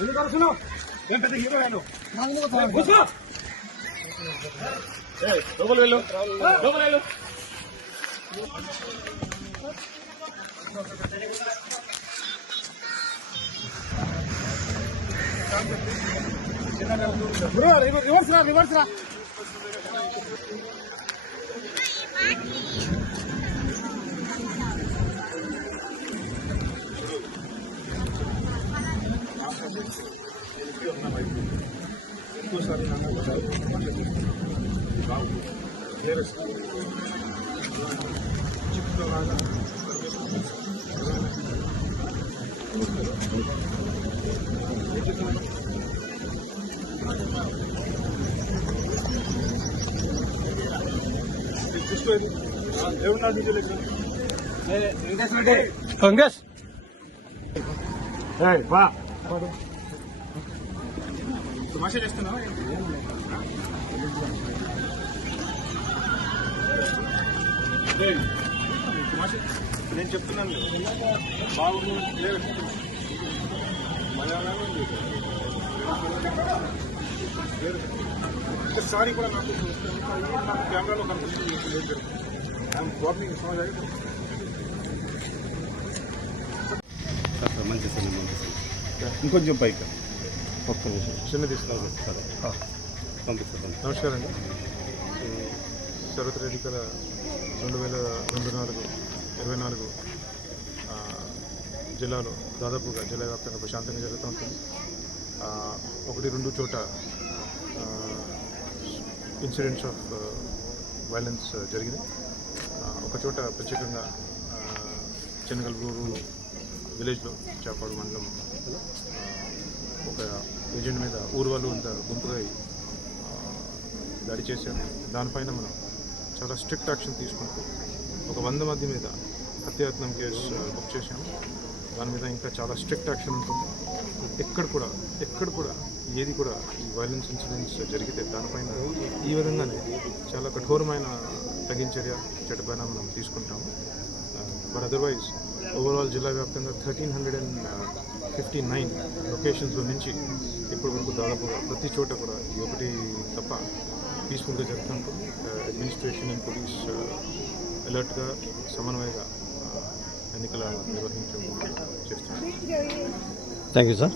ఎందుకు అరుస్తున్నావు? ఏం పెద్ద హీరో అయ్యాను. లోపల వెళ్ళు, లోపల వెళ్ళు. రివర్స్ రా, రివర్స్ రా. ఇంకోసారి కాంగ్రెస్ తమాషా చేస్తున్నావా? నేను చెప్తున్నాను బాగుంది. ఒక్కసారి కూడా నాకు కెమెరాలో కనిపిస్తుంది. ఇంకొంచెం పైకి ఒక్క నిమిషం చిన్న తీసుకున్నాను. పంపిస్తాను. నమస్కారం అండి. సర్వత్ర ఎన్నికల 2024 జిల్లాలో దాదాపుగా జిల్లా వ్యాప్తంగా ప్రశాంతంగా జరుగుతూ ఉంటుంది. 1-2 చోట ఇన్సిడెంట్స్ ఆఫ్ వైలెన్స్ జరిగినాయి. ఒక చోట ప్రత్యేకంగా చెన్నగల్గూరు విలేజ్లో చాపాడు మండలం ఒక ఏజెంట్ మీద ఊరు వాళ్ళు అంతా గుంపుగా దాడి చేశారు. దానిపైన మనం చాలా స్ట్రిక్ట్ యాక్షన్ తీసుకుంటూ ఒక 100 మంది మీద హత్యాయత్నం కేసు బుక్ చేశాము. దాని మీద ఇంకా చాలా స్ట్రిక్ట్ యాక్షన్ ఉంటుంది. ఎక్కడ కూడా ఏది కూడా ఈ వైలెన్స్ ఇన్సిడెంట్స్ జరిగితే దానిపైన ఈ విధంగానే చాలా కఠోరమైన తగిన చట్టపైన మనం తీసుకుంటాము. బట్ అదర్వైజ్ ఓవరాల్ జిల్లా వ్యాప్తంగా 1359 లొకేషన్స్లో నుంచి ఇప్పటి వరకు దాదాపుగా ప్రతి చోట కూడా ఈ ఒకటి తప్ప పీస్ఫుల్గా జరుగుతుంటుంది. అడ్మినిస్ట్రేషన్ అండ్ పోలీస్ అలర్ట్గా సమన్వయంగా ఎన్నికల నిర్వహించడం చేస్తున్నారు. Thank you sir.